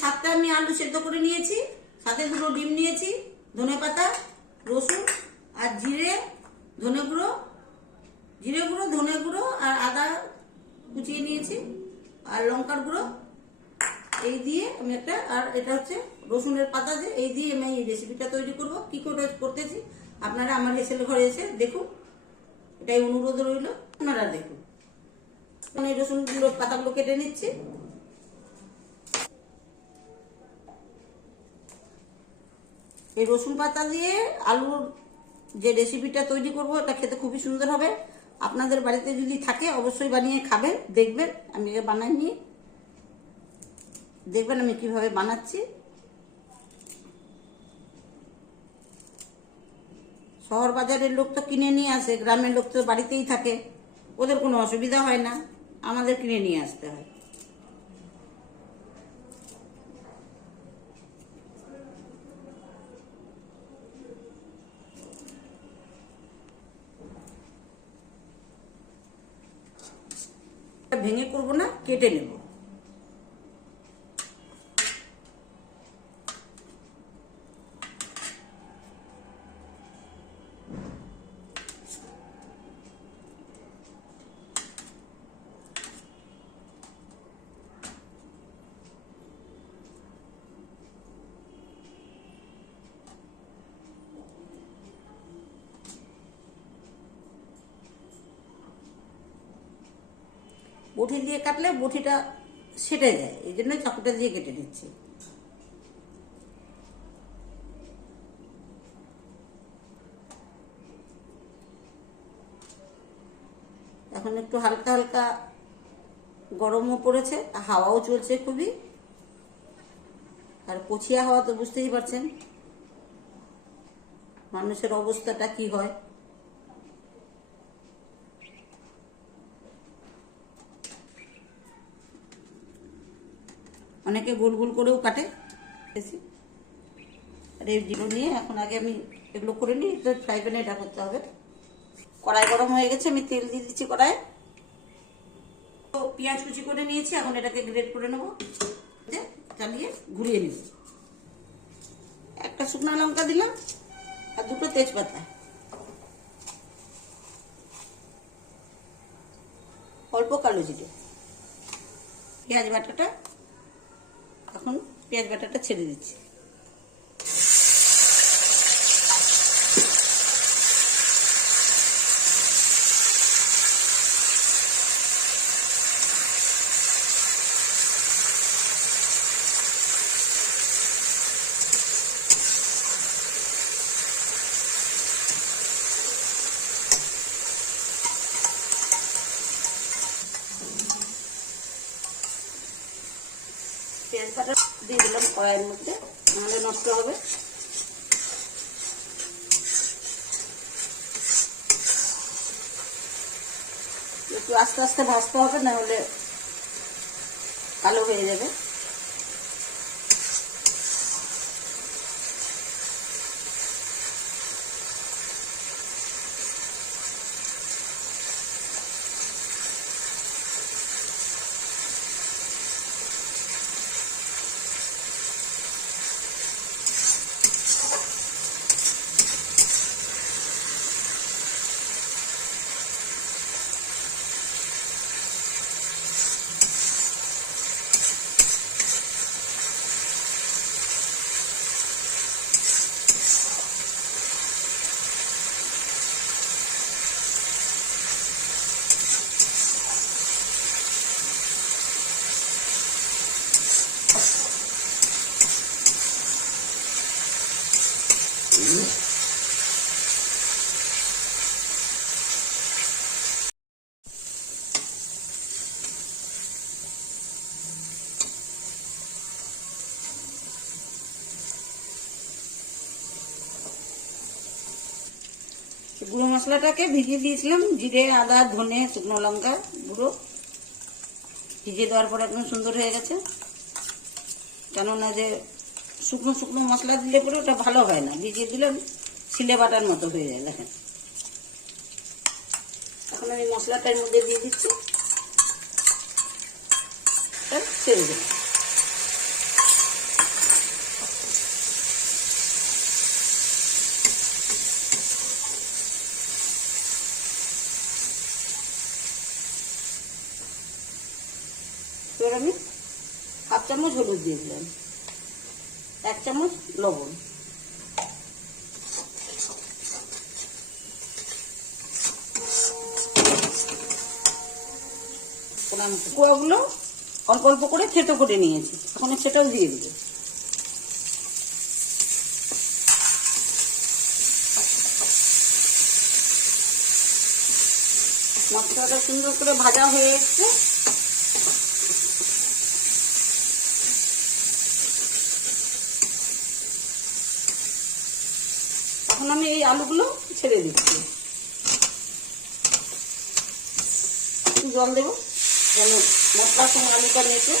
7টা আমি আলু সেদ্ধ করে নিয়েছি, সাথে 2টো ডিম নিয়েছি, ধনেপাতা, রসুন আর জিরে, ধনে গুঁড়ো, ধনে গুঁড়ো আর আদা কুচিয়ে নিয়েছি আর লঙ্কার গুঁড়ো। এই দিয়ে আমি একটা, আর এটা হচ্ছে রসুনের পাতা, যে এই দিয়ে আমি এই রেসিপিটা তৈরি করব। কি করে করতেছি আপনারা আমার হেসেল ঘরে এসে দেখুন, এটাই অনুরোধ রইল, আপনারা দেখুন। এই রসুনগুলো পাতাগুলো কেটে নিচ্ছি। এই রসুন পাতা দিয়ে আলুর যে রেসিপিটা তৈরি করব, এটা খেতে খুবই সুন্দর হবে। আপনাদের বাড়িতে যদি থাকে অবশ্যই বানিয়ে খাবেন, দেখবেন আমি বানাই নিয়ে দেখবেন আমি কিভাবে বানাচ্ছি। শহর বাজারের লোক তো কিনে নিয়ে আসে, গ্রামের লোক তো বাড়িতেই থাকে, ওদের কোনো অসুবিধা হয় না, আমাদের কিনে নিয়ে আসতে হয়। ভেঙে করব না, কেটে নেব। বটি দিয়ে কাটলে বটিটা সেটে যায়, এই জন্য চাকুটা দিয়ে কেটে নিচ্ছি। এখন একটু হালকা হালকা গরমও পড়েছে, হাওয়াও চলছে খুবই, আর পছিয়া হাওয়া তো বুঝতেই পারছেন মানুষের অবস্থাটা কি হয়। অনেকে গোল গোল করেও কাটে। আর এইগুলো নিয়ে এখন আগে আমি এগুলো করে নিই, তো ফ্রাই প্যানে এটা করতে হবে। কড়াই গরম হয়ে গেছে, আমি তেল দিয়ে দিচ্ছি কড়াই। তো পেঁয়াজ কুচি করে নিয়েছি, এখন এটাকে গ্রেট করে নেবো, চালিয়ে ঘুরিয়ে নেব। একটা শুকনো লঙ্কা দিলাম আর 2টো তেজপাতা, অল্প কালো জিরে। পেঁয়াজ বাটাটা, এখন পেঁয়াজ বাটাটা ছেড়ে দিচ্ছি। পেঁয়াজ বাটা দিয়ে দিলাম কড়াইয়ের মধ্যে, নাহলে নষ্ট হবে। একটু আস্তে আস্তে ভাজতে হবে, না হলে কালো হয়ে যাবে। গুঁড়ো মশলাটাকে ভিজিয়ে দিয়েছিলাম, জিরে, আদা, ধনে, শুকনো লঙ্কা গুঁড়ো ভিজিয়ে দেওয়ার পর একদম সুন্দর হয়ে গেছে। কেননা যে শুকনো শুকনো মশলা দিলে পরে ওটা ভালো হয় না, ভিজিয়ে দিলে ছিলে বাটার মতো হয়ে যায়। দেখেন, এখন আমি মশলাটার মধ্যে দিয়ে দিচ্ছি, ছেড়ে দিলাম। হাফ চামচ হলুদ দিয়ে দিলাম, 1 চামচ লবণ। কুয়াগুলো অল্প অল্প করে থেতো করে নিয়েছি, এখন সেটাও দিয়ে দিব। মশলাটা সুন্দর করে ভাজা হয়ে এসছে। এখন আমি এই আলুগুলো ছেড়ে দিচ্ছি, একটু জল দেবো যেন মশলার সঙ্গে আলুটা মেখে।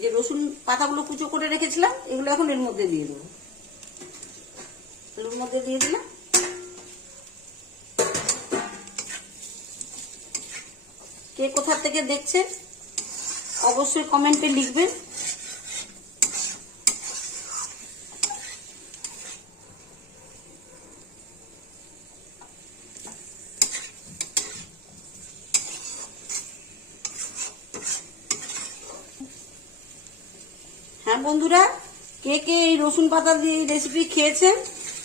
যে রসুন পাতাগুলো কুচো করে রেখেছিলাম এগুলো এখন এর মধ্যে দিয়ে দেবো, এর মধ্যে দিয়ে দিলাম। কে কোথা থেকে দেখছেন অবশ্যই কমেন্টে লিখবেন। হ্যাঁ বন্ধুরা, কে কে এই রসুন পাতা দিয়ে রেসিপি খেয়েছেন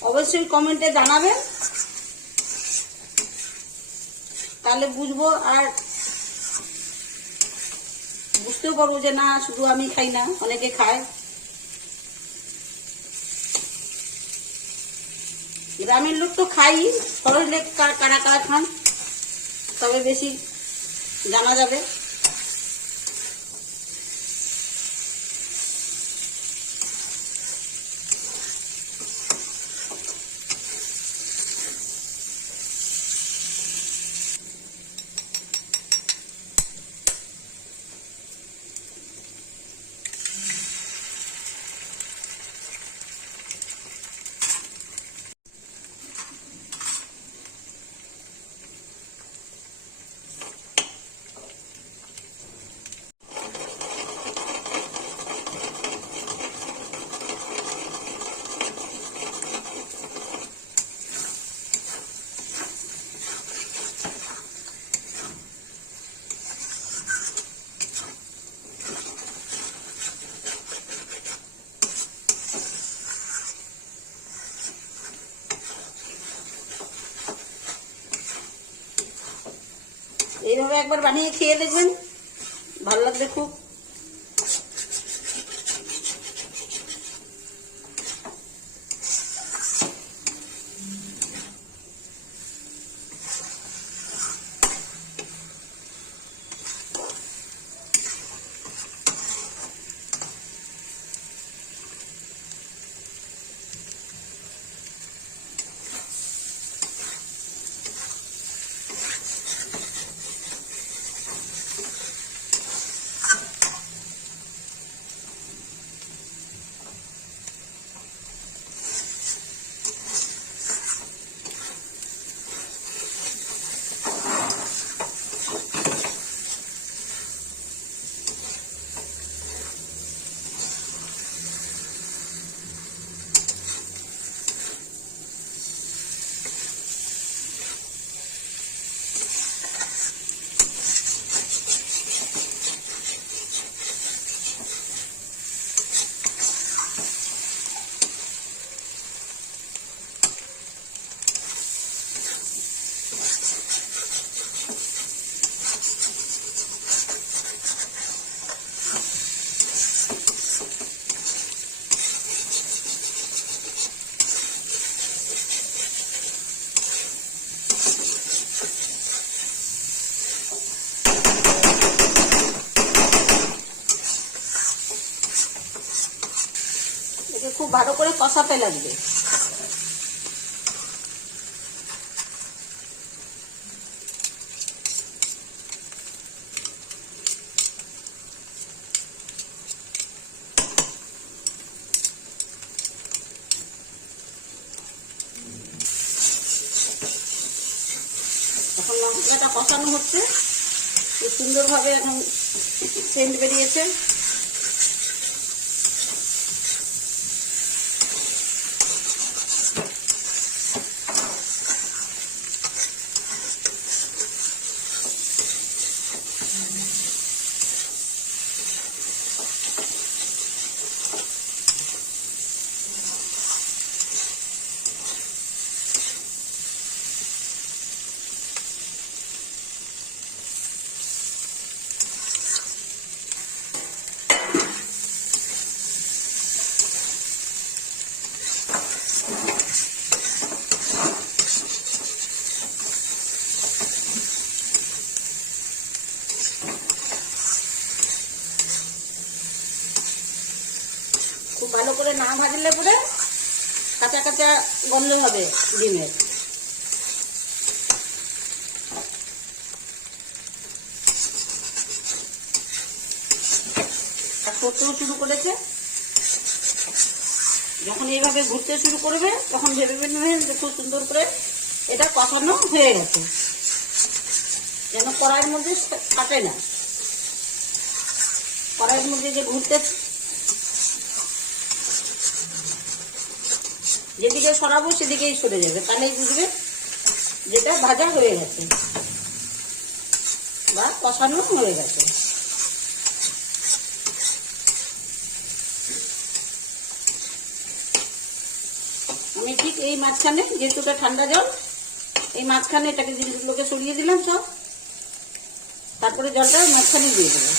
অবশ্যই কমেন্টে জানাবেন, তাহলে বুঝবো আর বুঝতেও পারবো যে না শুধু আমি খাই না, অনেকে খায়। গ্রামের লোক তো খাই, শহরের কারা কারা খান তবে বেশি জানা যাবে। এইভাবে একবার বানিয়ে খেয়ে দেখবেন, ভালো লাগবে খুব। খুব ভালো করে কষাতে লাগবে। এখন মশলাটা কষানো হচ্ছে, খুব সুন্দরভাবে এখন সেন্ট বেরিয়েছে। দিলে পরে কাঁচা কাঁচা গন্ধ হবে ডিমের। আর করতেও শুরু করেছে। যখন এইভাবে ঘুরতে শুরু করবে তখন ভেবে নেবেন যে খুব সুন্দর করে এটা কষানো হয়ে গেছে, যেন কড়াইয়ের মধ্যে কাটে না। কড়াইয়ের মধ্যে যে ঘুরতে যেদিকে সরাবো সেদিকেই সরে যাবে, তাহলেই বুঝবে যেটা ভাজা হয়ে গেছে বা কষানো হয়ে গেছে। আমি ঠিক এই মাঝখানে, যেহেতু এটা ঠান্ডা জল, এই মাঝখানে এটাকে জিনিসগুলোকে সরিয়ে দিলাম সব, তারপরে জলটা মাঝখানে দিয়ে দেবো।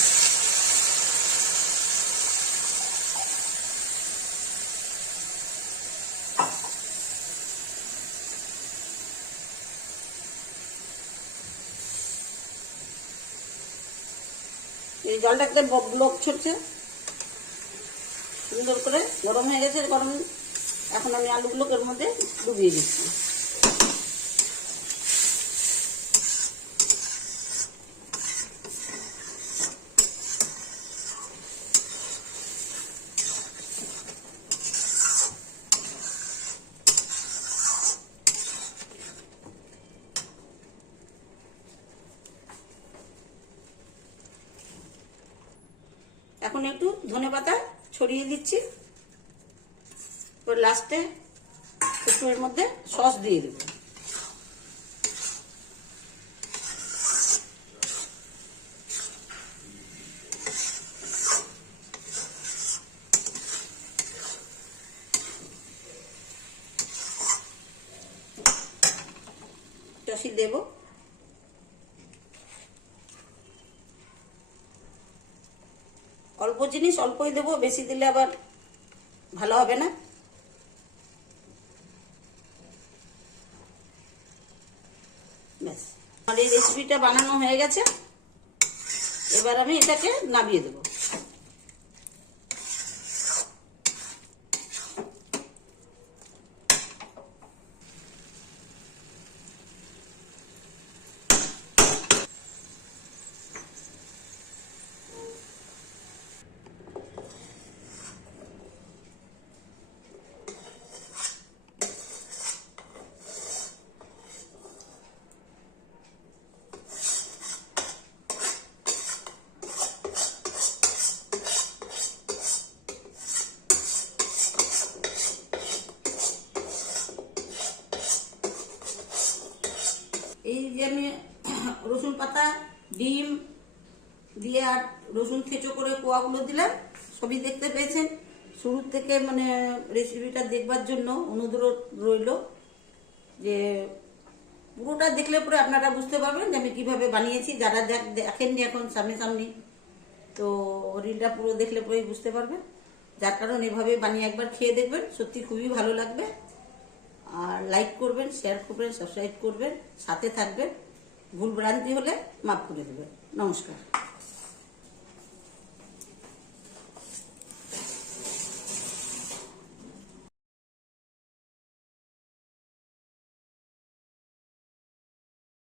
এই জলটা একদম ব্লক ছড়ছে, সুন্দর করে গরম হয়ে গেছে। গরম, এখন আমি আলুগুলোকে এর মধ্যে ডুবিয়ে দিচ্ছি। এখন একটু ধনেপাতা ছড়িয়ে দিচ্ছি, লাস্টে একটু এর মধ্যে সস দিয়ে দেবো। সসই দেবো। অল্প জিনিস অল্পই দেবো, বেশি দিলে আবার ভালো হবে না। ব্যাস, আমার এই রেসিপিটা বানানো হয়ে গেছে। এবার আমি এটাকে নামিয়ে দেবো। এই যে আমি রসুন পাতা, ডিম দিয়ে আর রসুন থেঁচো করে কোয়াগুলো দিলাম, সবই দেখতে পেয়েছেন। শুরু থেকে মানে রেসিপিটা দেখবার জন্য অনুরোধ রইল যে পুরোটা দেখলে পরে আপনারা বুঝতে পারবেন যে আমি কিভাবে বানিয়েছি। যারা দেখেননি এখন সামনাসামনি, তো রিলটা পুরো দেখলে পরেই বুঝতে পারবেন। যার কারণ এভাবে বানিয়ে একবার খেয়ে দেখবেন, সত্যি খুবই ভালো লাগবে। আর লাইক করবেন, শেয়ার করবেন, সাবস্ক্রাইব করবেন, সাথে থাকবেন। ভুল ভ্রান্তি হলে মাফ করে দেবেন। নমস্কার।